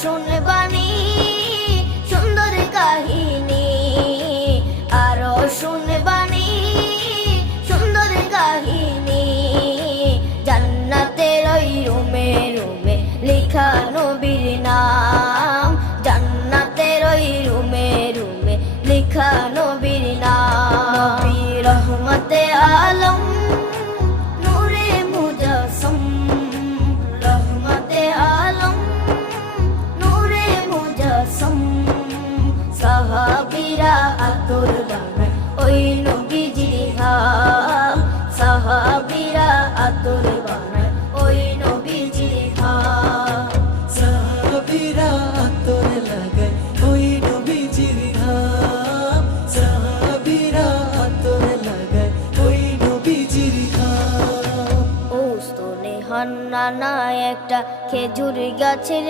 শুনবানি সুন্দর কাহিনী, আরো শুনবানি সুন্দর কাহিনী। জান্নাতের ওই রুমে রুমে লেখা নবীর নাম, জান্নাতের ওই রুমে রুমে লেখা নবীর নাম। নবী রহমতে আলম নূরে মুজাসসম, রহমতে আলম নূরে মুজাসসম। সাহাবীরা আতর বানায় ওই নবীজির ঘাম, সাহাবীরা আতর বানায় ওই নবীজির ঘাম। সাহাবীরা আতর লাগায় ওই নবীজির ঘাম, সাহাবীরা আতর লাগায় ওই নবীজির ঘাম। ও স্তনে হান্নানা একটা খেজুর গাছের